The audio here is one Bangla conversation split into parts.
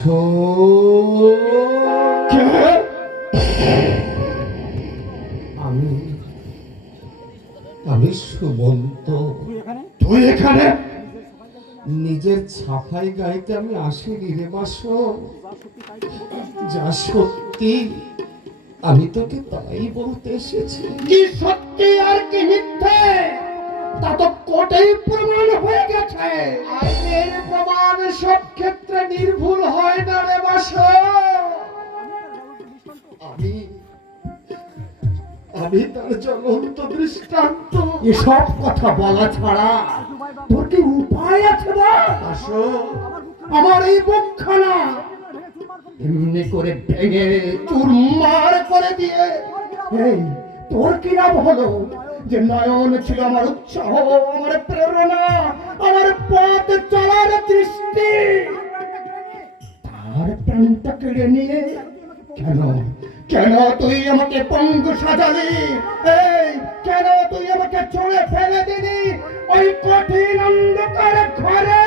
আমি আমি সুমন্ত। তুই এখানে? নিজের ছাফাই গাইতে আমি আসিনি রে বাস। যা সত্যি আমি তোকে তাই বলতে এসেছি। কি সত্যি আর কি মিথ্যে? তা তো কোটেই প্রমাণ হয়ে গেছে। আইনের প্রমাণ সব ক্ষেত্রে নির্ভুল হয় না রে বাস। আমি আমি তার জ্বলন্ত দৃষ্টান্ত। এসব কথা বলা ছাড়া তোর কি উপায় আছে বা আসো আমার এই মুখখানা এমনি করে ভেঙে চুরমার করে দিয়ে এই তোর কি লাভ হলো? যে নয়ন ছিল আমার উৎসাহ আমার প্রেরণা আমার পথ চলার দৃষ্টি। তার প্রাণটা কেড়ে নিয়ে কেন কেন তুই আমাকে পঙ্গু সাজালি? এই কেন তুই আমাকে ছুঁড়ে ফেলে দিলি ওই কঠিন অন্ধকার ঘরে?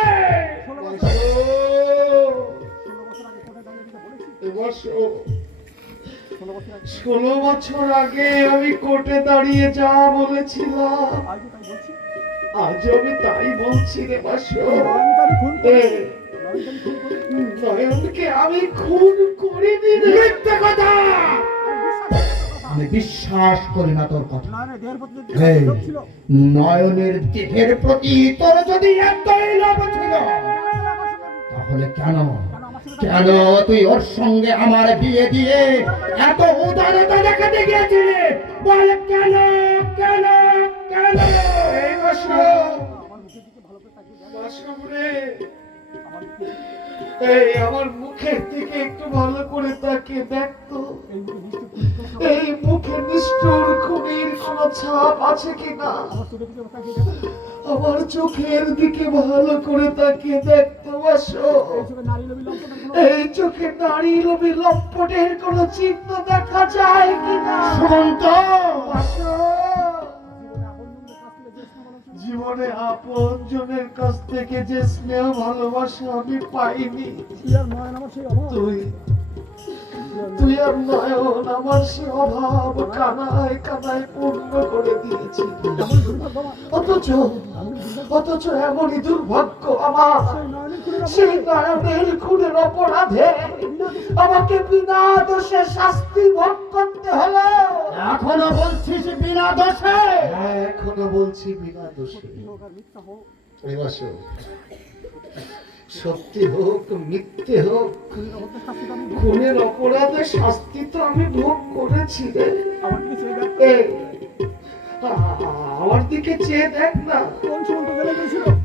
ষোলো বছর আগে আমি কোর্টে দাঁড়িয়ে যা বলেছিলাম আজ আমি তাই বলছি রে বাসু। নয়নকে আমি খুন করিনি রে মিথ্যে কথা! আমি বিশ্বাস করি না তোর কথা। নয়নের দেহের প্রতি তোর যদি এতই লোভ ছিল তাহলে কেন? কেন তুই ওর সঙ্গে আমার বিয়ে দিয়ে এত উদারতা দেখাতে গিয়েছিলি? বল কেন? কেন? কেন? এই বাসু বাসু রে এই আমার মুখের দিকে একটু ভালো করে তাকিয়ে দেখতো এই মুখে নিষ্ঠুর খুনির কোন ছাপ আছে কিনা? আমার চোখের দিকে ভালো করে তাকিয়ে দেখতো বাসো এই চোখে নারী লোভী লম্পটের কোন চিহ্ন দেখা যায় কিনা? সুমন্ত বাসো জীবনে আপন জনের কাছ থেকে যে স্নেহ ভালোবাসা আমি পাইনি। তুই তুই নয়ন আমার সে অভাব কানায় কানায় পূর্ণ করে দিয়েছি অথচ অথচ এমনই দুর্ভাগ্য আমার। সেই নয়নের খুনের অপরাধে আমাকে বিনা দোষে শাস্তি ভোগ করতে হলো। এখনও বলছিস বিনা দোষে? এখনও বলছি বিনা দোষে। এই বাসু, সত্যি হোক মিথ্যে হোক খুনের অপরাধে শাস্তি তো আমি ভোগ করেছি রে। আমার দিকে চেয়ে দেখ। না।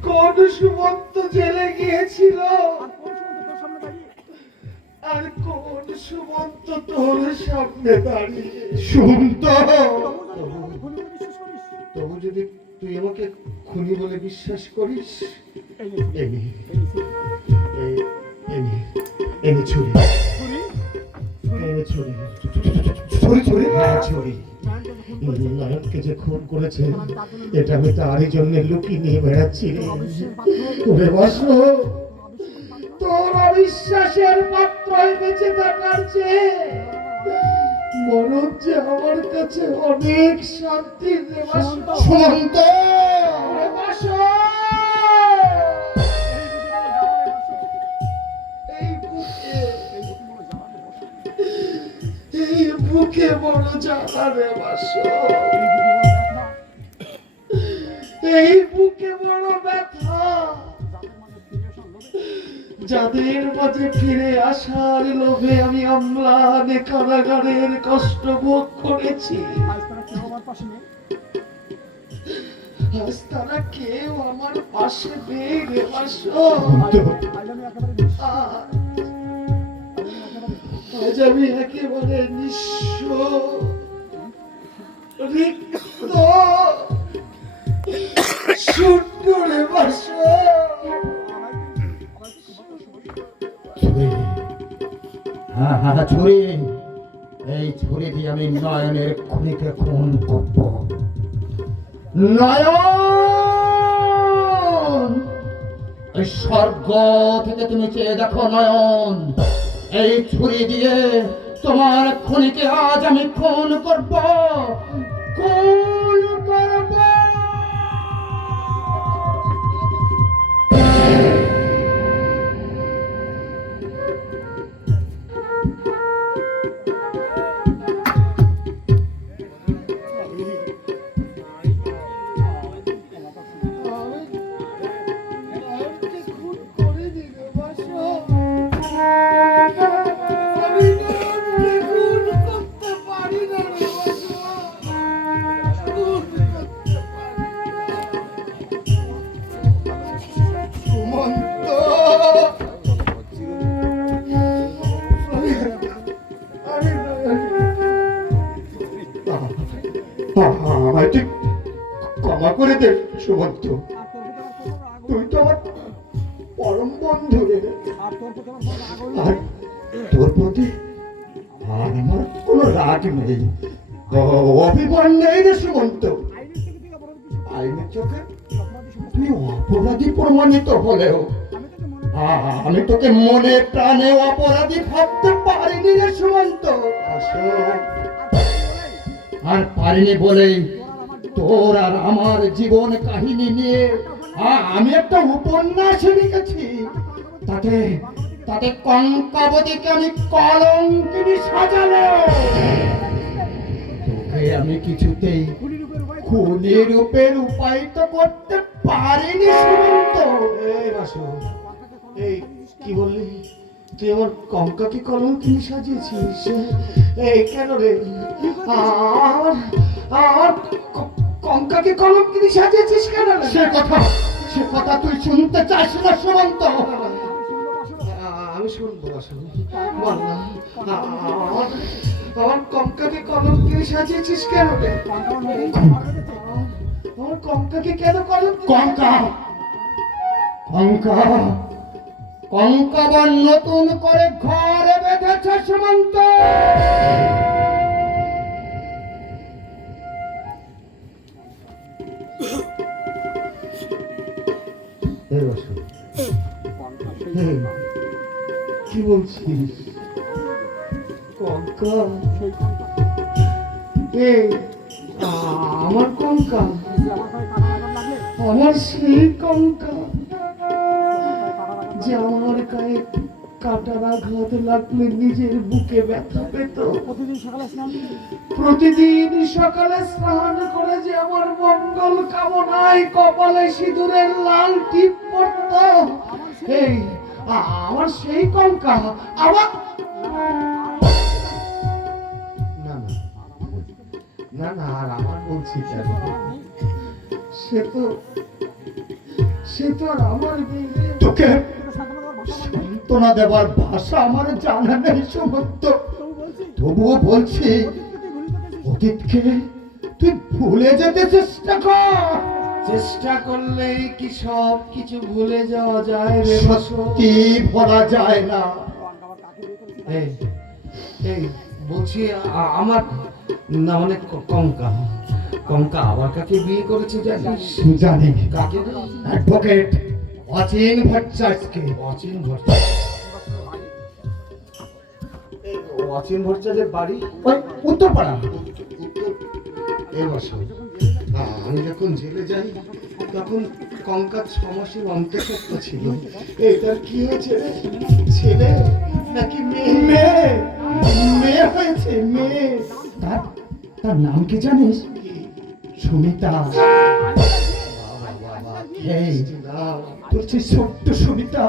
কোন সুমন্ত জেলে গিয়েছিল? আর কোন সুমন্ত তোর সামনে দাঁড়িয়ে? সুমন্ত তবু যদি তুই আমাকে খুনি বলে বিশ্বাস করিস? এনে ছুরি এনে ছুরি ছুরি ছুরি হ্যাঁ ছুরি নায়ককে যে খুন করেছে এটা আমি তারই জন্য লুকিয়ে নিয়ে বেড়াচ্ছি ওরে বাসু তোর অবিশ্বাসের মাত্রায় বেঁচে থাকার চেয়ে আমার কাছে অনেক শান্তি। সুমন্ত বাসু। এই বড় জ্বালা রে বাসু। এই বুকে বড় ব্যথা। যাদের মাঝে ফিরে আসার লোভে আমি অম্লানে কারাগারের কষ্ট ভোগ করেছি। আজ তারা কেউ আমার পাশে নেই। রে বাসু। আমি একেবারে নিঃস্ব। হ্যাঁ হ্যাঁ ছুরি। এই ছুরি দিয়ে আমি নয়নের খুনিকে খুন করব। নয়ন! ওই স্বর্গ থেকে তুমি চেয়ে দেখো নয়ন। এই ছুরি দিয়ে তোমার খুনিকে আজ আমি খুন করব। খুন দে সুমন্ত তুই তো আমার পরম বন্ধু রে। আর তোর প্রতি আর আমার কোনো রাগ নেই। অভিমান নেই রে সুমন্ত। আইনের চোখে তুই অপরাধী প্রমাণিত হলেও আমি তোকে মনে প্রাণে অপরাধী ভাবতে পারিনি রে সুমন্ত। আর পারিনি বলেই তোর আর আমার জীবন কাহিনী নিয়ে। আমি একটা উপন্যাস লিখেছি। তাতে তাতে কঙ্কাবতীকে আমি কলঙ্কিনী সাজালে। তোকে আমি কিছুতেই খুনি রূপে রূপায়িত করতে পারিনি সুমন্ত এই কি বললি? তুই আমার কঙ্কাকে কলঙ্কিনী সাজিয়েছিস? এই কেন রে? আমার আমার কঙ্কাকে কলঙ্কিনী সাজিয়েছিস কেন সে কথা সে কথা তুই শুনতে চাস না সুমন্ত আমি শুনব আমার কঙ্কাকে কলঙ্কিনী সাজিয়েছিস কেন আমার কঙ্কাকে কেন কলঙ্কিনী কঙ্কা কঙ্কা কঙ্কাবন নতুন করে ঘরে বেঁধেছে সুমন্ত। বলছিস? কঙ্কা এই আমার কঙ্কা আমার সেই কঙ্কা যে আমার গায়ে কাটার আঘাত লাগলে নিজের বুকে ব্যথা পেত। প্রতিদিন সকালে স্নান করে যে আমার মঙ্গল কামনায় কপালে সিঁদুরের লাল টিপ পড়ত। এই আমার সেই কঙ্কা, আবার না না না না, আর আমার বলছি কেন? সে তো সে তো আর আমার তোকে সান্ত্বনা দেওয়ার ভাষা আমার জানা নেই সুমন্ত তবুও বলছি, অতীতকে তুই ভুলে যেতে চেষ্টা কর। চেষ্টা করলেই কি সব কিছু ভুলে যাওয়া যায় রে? সত্যি ভরা যায় না। এই এই বলছি আমার না মানে কঙ্কা কঙ্কা আবার কাকে বিয়ে করেছে জানিস? জানি। কাকে? অ্যাডভোকেট অচিন ভট্টাচার্যকে। অচিন ভট্টাচার্য। এই অচিন ভট্টাচার্যের বাড়ি? ওই উত্তরপাড়া। এই বছর আমি যখন জেলে যাই তখন কঙ্কা ছ মাসের অন্তঃসত্ত্বা ছিল। এই তার কি হয়েছে ছেলে? নাকি মেয়ে? মেয়ে। মেয়ে হয়েছে মেয়ে। তার তার নাম কি জানিস? সুমিতা। এই তোর সেই ছোট্ট সুমিতা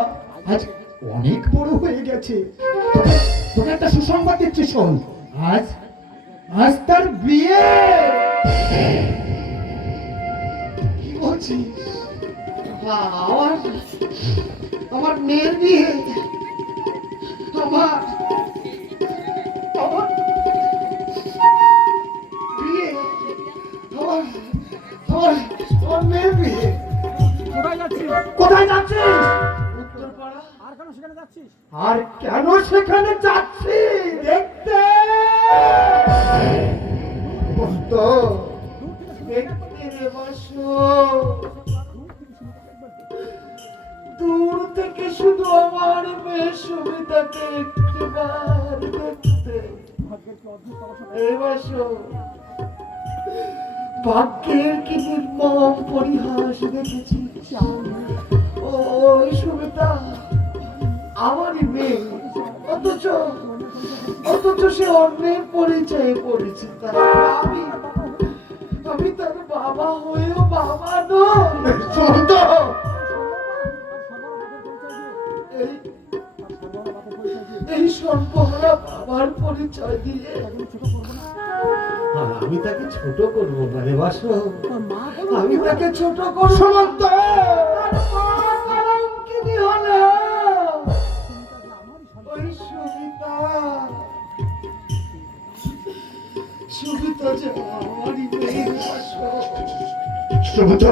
আজ অনেক বড় হয়ে গেছে। তোকে তোকে একটা সুসংবাদ দিচ্ছি শোন। আজ আজ তার বিয়ে। কি আমার আমার মেয়ের বিয়ে। আমার আমার বিয়ে। আমার আমার আমার মেয়ের বিয়ে। কোথায় যাচ্ছিস? কোথায় যাচ্ছিস? উত্তরপাড়া। আর কেন সেখানে যাচ্ছিস? আর কেন সেখানে যাচ্ছি দেখতে। বলতো দেখতে বাসো। দূর শুধু আমার মেয়ে সুবিধাকে একটিবার দেখতে। ভাগ্যের কি নির্মম পরিহাস দেখেছি। ওই সুবিধা আমারই মেয়ে অথচ অথচ সে অন্যের পরিচয়ে তার আমি আমি তার বাবা হয়েও বাবা নয় শোন এই সর্বহারা বাবার পরিচয় দিয়ে। আমি তাকে ছোট করব না রে বাসু। আমি তাকে ছোট করব। হলো ওই সুবিতা সুবিতা তো আমারই বাসু সুমন্ত